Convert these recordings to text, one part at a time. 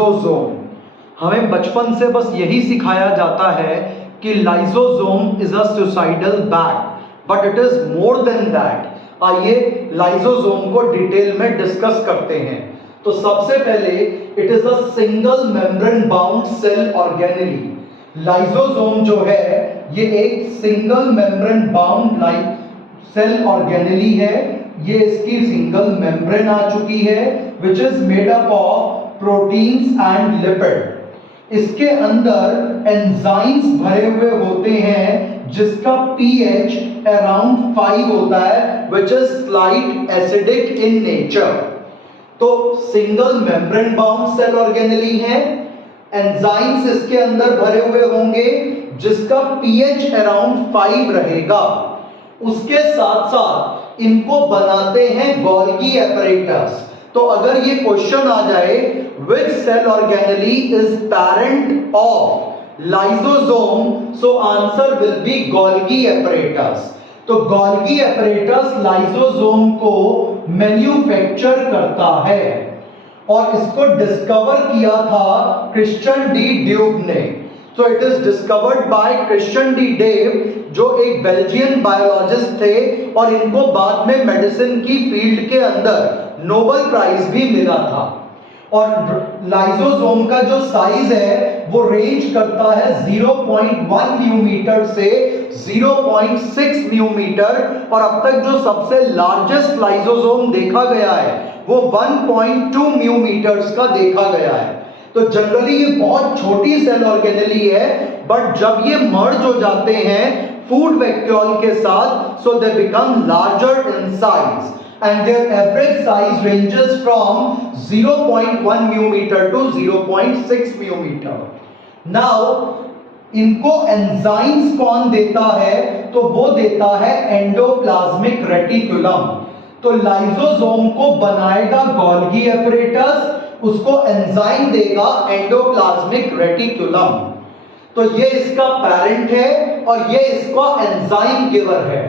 Lysosome. हमें बचपन से बस यही सिखाया जाता है कि lysosome is a suicidal bag, but it is more than that. आइए लाइसोसोम को डिटेल में डिस्कस करते हैं। तो सबसे पहले it is a single membrane bound cell organelle. Lysosome जो है ये एक single membrane bound cell organelle है। ये इसकी सिंगल मेम्ब्रेन आ चुकी है which is made up of proteins and lipid. इसके अंदर एंजाइम्स भरे हुए होते हैं जिसका पीएच अराउंड 5 होता है which is slight acidic in nature. तो single membrane bound cell organelle है, एंजाइम्स इसके अंदर भरे हुए होंगे जिसका पीएच अराउंड 5 रहेगा। उसके साथ साथ इनको बनाते हैं गोल्गी एपरेटस। तो अगर ये क्वेश्चन आ जाए which cell organelle is parent of lysosome, so answer will be Golgi apparatus. तो गोल्गी एपरेटस लाइसोसोम को मैन्युफैक्चर करता है और इसको डिस्कवर किया था क्रिश्चियन डी ड्यूब ने। So it is discovered by Christian D. Dave, जो एक बेल्जियन बायोलॉजिस्ट थे और इनको बाद में मेडिसिन की फील्ड के अंदर नोबेल प्राइज भी मिला था। और लाइसोसोम का जो साइज है वो रेंज करता है 0.1 म्यूमीटर से 0.6 म्यूमीटर, और अब तक जो सबसे लार्जेस्ट लाइसोसोम देखा गया है वो 1.2 म्यूमीटर्स का देखा गया है। तो जनरली ये बहुत छोटी सेल ऑर्गेनेली है, बट जब ये मर्ज हो जाते हैं फूड वैक्यूल के साथ, so they become larger in size and their average size ranges from 0.1 millimeter to 0.6 millimeter. Now इनको एंजाइम्स कौन देता है? तो वो देता है एंडोप्लाज्मिक रेटिकुलम। तो लाइसोसोम को बनाएगा गोल्गी एपरेटस, उसको एंजाइम देगा एंडोप्लाज्मिक रेटिकुलम। तो ये इसका पेरेंट है और ये इसका एंजाइम गिवर है।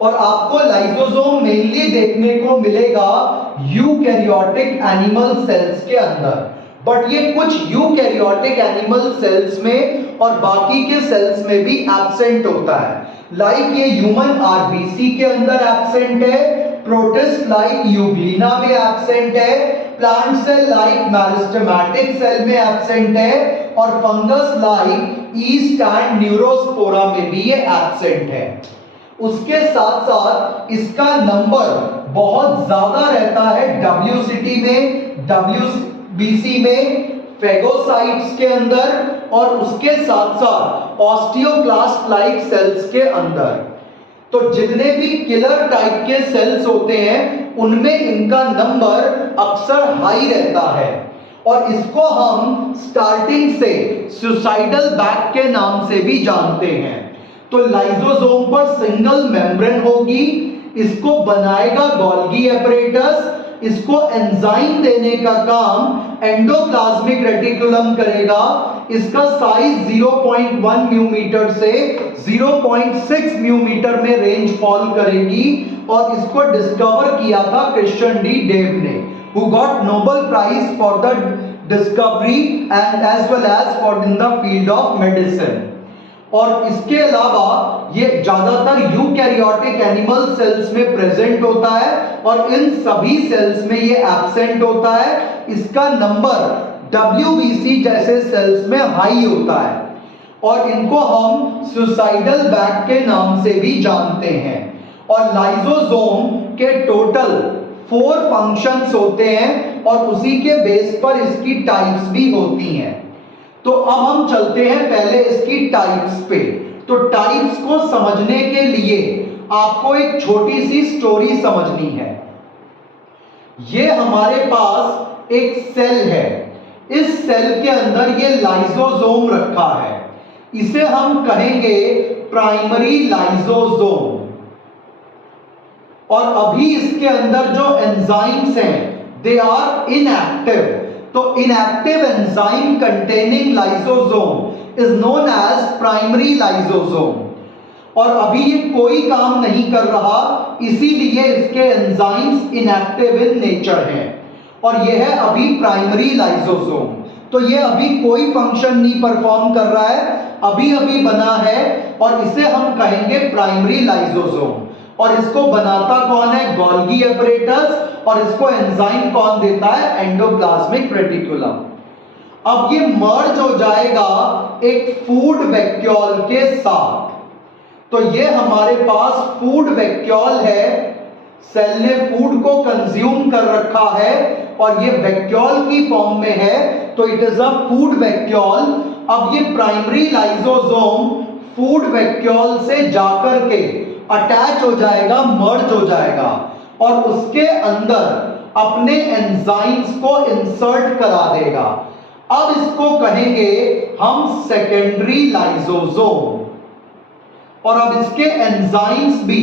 और आपको लाइसोसोम मेनली देखने को मिलेगा यूकैरियोटिक एनिमल सेल्स के अंदर, बट ये कुछ यूकैरियोटिक एनिमल सेल्स में और बाकी के सेल्स में भी एब्सेंट होता है। लाइक ये ह्यूमन आरबीसी के अंदर एब्सेंट है, प्रोटिस्ट लाइक यूग्लिना में एब्सेंट है, plant cell like meristematic cell में एब्सेंट है, और fungus like yeast and Neurospora में भी ये एब्सेंट है। उसके साथ साथ इसका नंबर बहुत ज्यादा रहता है WCT में, WBC में, फेगोसाइट्स के अंदर, और उसके साथ साथ ऑस्टियोक्लास्ट लाइक सेल्स के अंदर। तो जितने भी किलर टाइप के सेल्स होते हैं उनमें इनका नंबर अक्सर हाई रहता है, और इसको हम स्टार्टिंग से सुसाइडल बैग के नाम से भी जानते हैं। तो लाइसोसोम पर सिंगल मेम्ब्रेन होगी, इसको बनाएगा गोल्गी एपरेटस, इसको एंजाइम देने का काम एंडोप्लाज्मिक रेटिकुलम करेगा। इसका साइज 0.1 म्यूमीटर से 0.6 म्यूमीटर में रेंज फॉल करेगी, और इसको डिस्कवर किया था क्रिश्चियन डी डेव ने, who got Nobel Prize for the discovery and as well as for in the field of medicine। और इसके अलावा ये ज्यादातर यूकैरियोटिक एनिमल सेल्स में प्रेजेंट होता है और इन सभी सेल्स में ये एब्सेंट होता है। इसका नंबर WBC जैसे सेल्स में हाई होता है, और इनको हम सुसाइडल बैग के नाम से भी जानते हैं। और लाइसोसोम के टोटल 4 फंक्शंस होते हैं और उसी के बेस पर इसकी टाइप्स भी होती हैं। तो अब हम चलते हैं पहले इसकी टाइप्स पे। तो टाइप्स को समझने के लिए आपको एक छोटी सी स्टोरी समझनी है। ये हमारे पास एक सेल है, इस सेल के अंदर ये लाइसोसोम रखा है, इसे हम कहेंगे प्राइमरी लाइसोसोम। और अभी इसके अंदर जो एंजाइम्स हैं दे आर इनएक्टिव। तो inactive enzyme containing lysosome is known as primary lysosome, और अभी ये कोई काम नहीं कर रहा, इसीलिए इसके एंजाइम्स इनएक्टिव इन नेचर हैं, और यह है अभी प्राइमरी लाइसोसोम। तो ये अभी कोई फंक्शन नहीं परफॉर्म कर रहा है, अभी अभी बना है, और इसे हम कहेंगे प्राइमरी लाइसोसोम। और इसको बनाता कौन है? गोल्गी एपरेटस, और इसको एंजाइम कौन देता है? Endoplasmic reticulum. अब ये मर्ज हो जाएगा एक फूड वैक्यूल के साथ। तो ये हमारे पास फूड वैक्यूल है, सेल ने फूड को कंज्यूम कर रखा है और ये वैक्यूल की फॉर्म में है, तो it is a food vacuole. अब ये प्राइमरी लाइसोसोम फूड वैक्यूल से जाकर के अटैच हो जाएगा, मर्ज हो जाएगा, और उसके अंदर अपने एंजाइम्स को इंसर्ट करा देगा। अब इसको कहेंगे हम सेकेंडरी लाइसोसोम। और अब इसके एंजाइम्स भी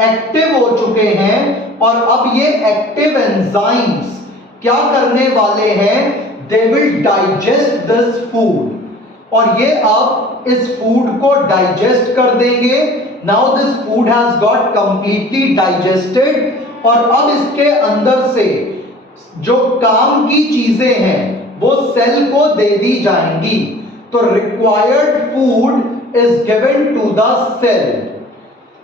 एक्टिव हो चुके हैं, और अब ये एक्टिव एंजाइम्स क्या करने वाले हैं? They will digest this food, और ये अब इस फूड को डाइजेस्ट कर देंगे। Now this food has got completely digested, और अब इसके अंदर से जो काम की चीजें हैं वो सेल को दे दी जाएंगी। तो required food is given to the cell.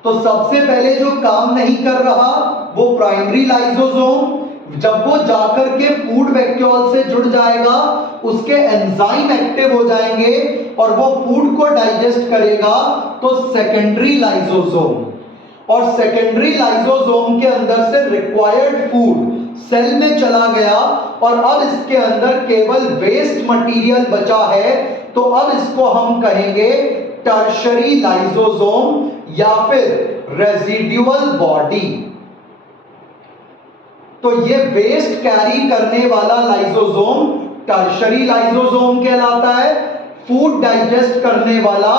तो सबसे पहले जो काम नहीं कर रहा वो प्राइमरी लाइसोसोम, जब वो जाकर के फूड वैक्यूल से जुड़ जाएगा, उसके एंजाइम एक्टिव हो जाएंगे और वो फूड को डाइजेस्ट करेगा, तो सेकेंडरी लाइसोसोम। और सेकेंडरी लाइसोसोम के अंदर से रिक्वायर्ड फूड सेल में चला गया, और अब इसके अंदर केवल वेस्ट मटेरियल बचा है, तो अब इसको हम कहेंगे टर्शरी लाइसोसोम या फिर रेजिडुअल बॉडी। तो ये वेस्ट कैरी करने वाला लाइसोसोम टर्शरी लाइसोसोम कहलाता है, फूड डाइजेस्ट करने वाला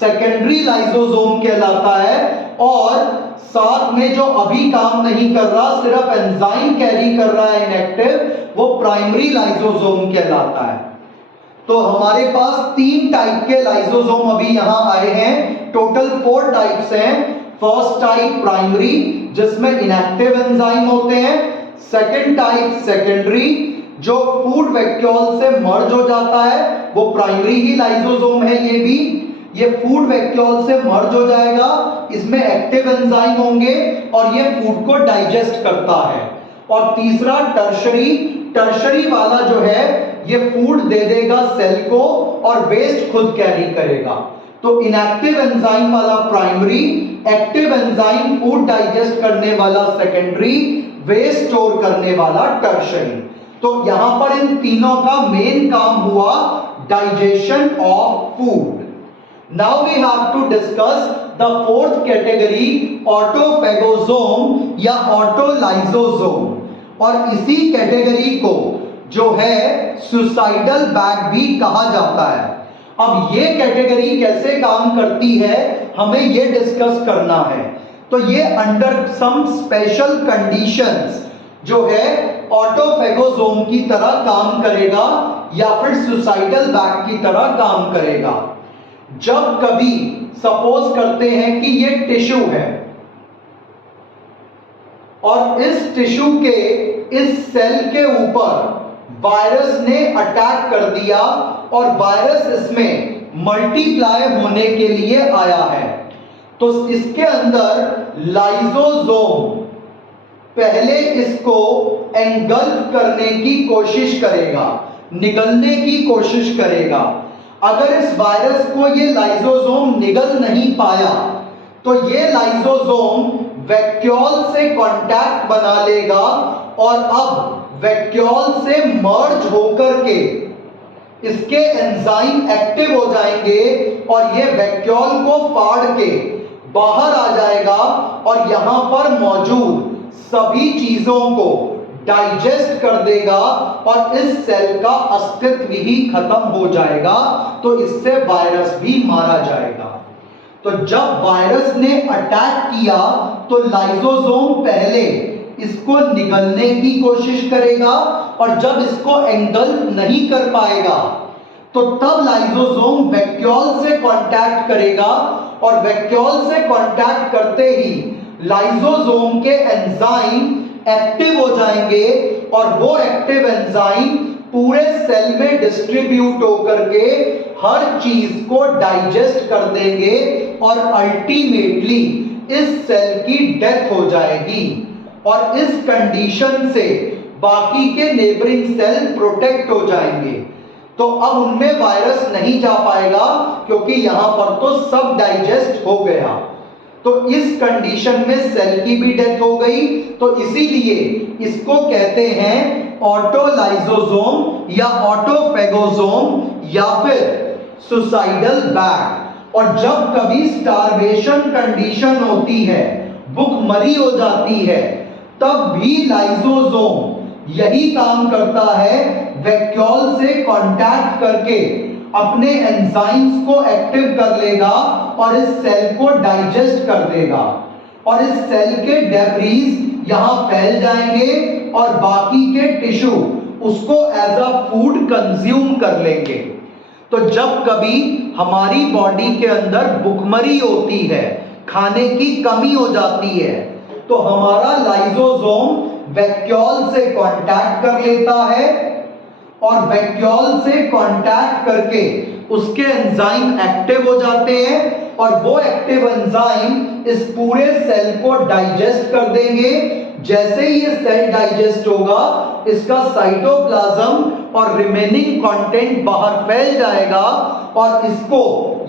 सेकेंडरी लाइसोसोम कहलाता है, और साथ में जो अभी काम नहीं कर रहा, सिर्फ एंजाइम कैरी कर रहा है इनएक्टिव, वो प्राइमरी लाइसोसोम कहलाता है। तो हमारे पास 3 टाइप के लाइसोसोम अभी यहां आए हैं, टोटल 4 टाइप्स हैं। फर्स्ट टाइप प्राइमरी, जिसमें इनएक्टिव एंजाइम होते हैं। सेकेंड टाइप सेकेंडरी, जो फूड वैक्यूल से मर्ज हो जाता है, वो प्राइमरी ही लाइसोसोम है। ये फूड वैक्यूल से मर्ज हो जाएगा, इसमें एक्टिव एंजाइम होंगे और ये फूड को डाइजेस्ट करता है। और तीसरा टर्शरी, टर्शरी वाला जो है ये फूड दे देगा सेल को और वेस्ट खुद कैरी करेगा। तो इनएक्टिव एंजाइम वाला primary, active enzyme food digest करने वाला सेकेंडरी, वेस्ट स्टोर करने वाला टर्शरी। तो यहां पर इन तीनों का मेन काम हुआ digestion of food. Now we have to discuss the fourth category, ऑटोफेगोसोम या ऑटोलाइसोसोम। और इसी कैटेगरी को जो है सुसाइडल बैग भी कहा जाता है। अब ये कैटेगरी कैसे काम करती है हमें ये डिस्कस करना है। तो ये अंडर सम स्पेशल कंडीशंस जो है ऑटोफेगोसोम की तरह काम करेगा या फिर सुसाइडल बैग की तरह काम करेगा। जब कभी सपोज करते हैं कि ये टिश्यू है और इस टिश्यू के इस सेल के ऊपर वायरस ने अटैक कर दिया और वायरस इसमें मल्टीप्लाई होने के लिए आया है, तो इसके अंदर लाइसोसोम पहले इसको एंगल्फ करने की कोशिश करेगा, निगलने की कोशिश करेगा। अगर इस वायरस को ये लाइसोसोम निगल नहीं पाया तो ये लाइसोसोम वैक्यूल से कांटेक्ट बना लेगा और अब वैक्यूल से मर्ज होकर के इसके एंजाइम एक्टिव हो जाएंगे और ये वैक्यूल को फाड़ के बाहर आ जाएगा और यहां पर मौजूद सभी चीजों को डाइजेस्ट कर देगा और इस सेल का अस्तित्व ही खत्म हो जाएगा। तो इससे वायरस भी मारा जाएगा। तो जब वायरस ने अटैक किया तो लाइसोसोम पहले इसको निगलने की कोशिश करेगा और जब इसको एंगल्फ नहीं कर पाएगा तो तब लाइसोसोम वैक्यूल से कांटेक्ट करेगा और वैक्यूल से कांटेक्ट करते ही लाइसोसोम के एंजाइम एक्टिव हो जाएंगे और वो एक्टिव एंजाइम पूरे सेल में डिस्ट्रीब्यूट होकर के हर चीज को डाइजेस्ट कर देंगे और अल्टीमेटली इस सेल की डेथ हो जाएगी और इस कंडीशन से बाकी के नेबरिंग सेल प्रोटेक्ट हो जाएंगे। तो अब उनमें वायरस नहीं जा पाएगा क्योंकि यहां पर तो सब डाइजेस्ट हो गया। तो इस कंडीशन में सेल की भी डेथ हो गई, तो इसीलिए इसको कहते हैं ऑटोलाइसोसोम या ऑटोफेगोसोम या फिर सुसाइडल बैग। और जब कभी स्टारवेशन कंडीशन होती है, भूखमरी हो जाती है, तब भी लाइसोसोम यही काम करता है, वैक्यूल से कांटेक्ट करके अपने एंजाइम्स को एक्टिव कर लेगा और इस सेल को डाइजेस्ट कर देगा और इस सेल के डेब्रीज यहां फैल जाएंगे और बाकी के टिश्यू उसको एज अ फूड कंज्यूम कर लेंगे। तो जब कभी हमारी बॉडी के अंदर भूखमरी होती है, खाने की कमी हो जाती है, तो हमारा लाइसोसोम वैक्यूल से कांटेक्ट कर लेता है और वैक्यूल से कांटेक्ट करके उसके एंजाइम एक्टिव हो जाते हैं और वो एक्टिव एंजाइम इस पूरे सेल को डाइजेस्ट कर देंगे। जैसे ही ये सेल डाइजेस्ट होगा, इसका साइटोप्लाज्म और रिमेनिंग कंटेंट बाहर फैल जाएगा और इसको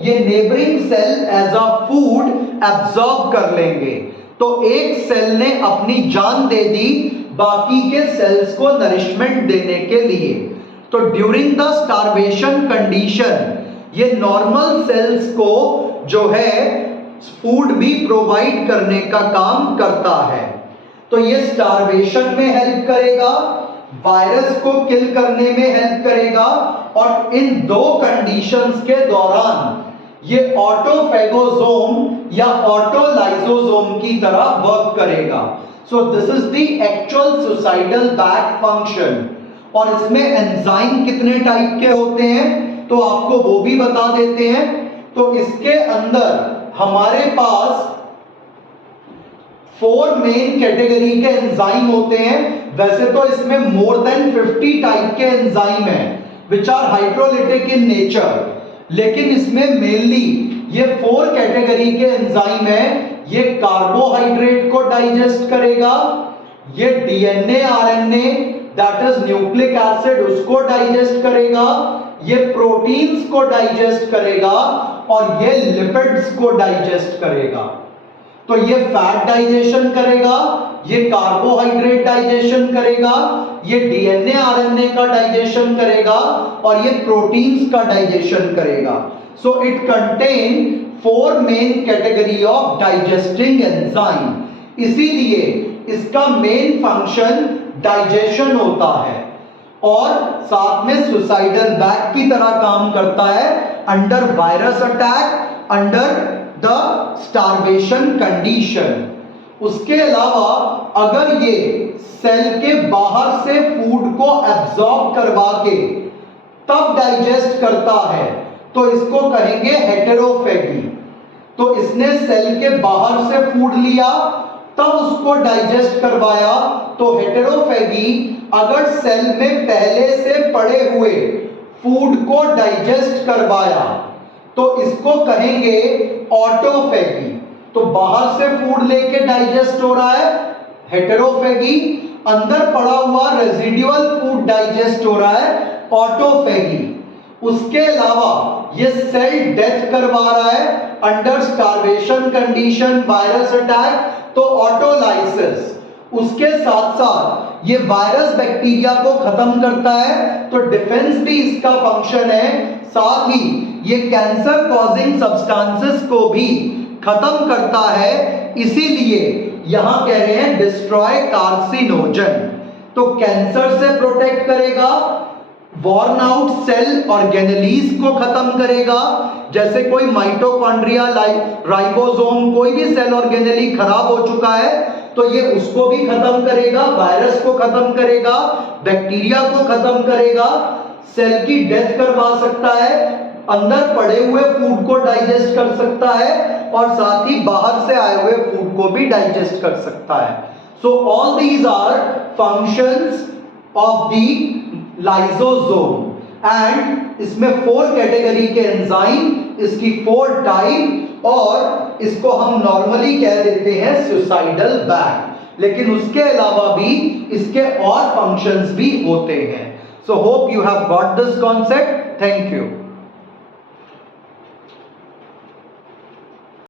ये neighbouring cell as a food absorb कर लेंगे। तो एक सेल ने अपनी जान दे दी बाकी के सेल्स को नरिशमेंट देने के लिए। तो ड्यूरिंग द स्टारवेशन कंडीशन ये नॉर्मल सेल्स को जो है फूड भी प्रोवाइड करने का काम करता है। तो ये स्टारवेशन में हेल्प करेगा, वायरस को किल करने में हेल्प करेगा और इन दो कंडीशंस के दौरान ये ऑटोफेगोसोम या ऑटोलाइसोसोम की तरह वर्क करेगा। So this is the actual suicidal bag function. और इसमें एंजाइम कितने टाइप के होते हैं तो आपको वो भी बता देते हैं। तो इसके अंदर हमारे पास 4 मेन कैटेगरी के एंजाइम होते हैं। वैसे तो इसमें मोर देन 50 टाइप के एंजाइम हैं which are hydrolytic in nature, लेकिन इसमें मेनली ये 4 कैटेगरी के एंजाइम हैं। ये कार्बोहाइड्रेट को डाइजेस्ट करेगा, ये DNA RNA that is nucleic acid उसको डाइजेस्ट करेगा, ये प्रोटीन्स को डाइजेस्ट करेगा और ये लिपिड्स को डाइजेस्ट करेगा। तो ये फैट डाइजेशन करेगा, ये कार्बोहाइड्रेट डाइजेशन करेगा, ये डीएनए आरएनए का डाइजेशन करेगा और ये प्रोटीन्स का डाइजेशन करेगा। So it contain 4 main category of digesting enzyme. इसीलिए इसका मेन फंक्शन डाइजेशन होता है और साथ में सुसाइडल बैग की तरह काम करता है under virus attack, under the starvation condition. उसके अलावा अगर ये सेल के बाहर से फूड को एब्जॉर्ब करवा के तब डाइजेस्ट करता है तो इसको कहेंगे हेटेरोफेगी। तो इसने सेल के बाहर से फूड लिया तब उसको डाइजेस्ट करवाया, तो हेटेरोफेगी। अगर सेल में पहले से पड़े हुए फूड को डाइजेस्ट करवाया तो इसको कहेंगे ऑटोफेगी। तो बाहर से फूड लेके डाइजेस्ट हो रहा है हेटेरोफेगी, अंदर पड़ा हुआ रेजिडुअल फूड डाइजेस्ट हो रहा है ऑटोफेगी। उसके अलावा ये सेल डेथ करवा रहा है under starvation condition, virus attack, तो ऑटोलाइसिस। उसके साथ साथ ये वायरस बैक्टीरिया को खत्म करता है, तो डिफेंस भी इसका फंक्शन है। साथ ही ये कैंसर कॉजिंग सब्सटेंसेस को भी खत्म करता है, इसीलिए यहां कह रहे हैं डिस्ट्रॉय कार्सिनोजन। तो कैंसर से प्रोटेक्ट करेगा, वॉर्न आउट सेल ऑर्गेनेलीज को खत्म करेगा। जैसे कोई माइटोकॉन्ड्रिया, राइबोसोम, कोई भी सेल ऑर्गेनेली खराब हो चुका है तो ये उसको भी खत्म करेगा, वायरस को खत्म करेगा, बैक्टीरिया को खत्म करेगा, सेल की डेथ करवा सकता है, अंदर पड़े हुए फूड को डाइजेस्ट कर सकता है और साथ ही बाहर से आए हुए फूड को भी डाइजेस्ट कर सकता है। So all these are functions of the lysosome and इसमें 4 कैटेगरी के एंजाइम, इसकी 4 टाइप और इसको हम नॉर्मली कह देते हैं सुसाइडल बैग, लेकिन उसके अलावा भी इसके और फंक्शंस भी होते हैं. So hope you have got this concept. Thank you.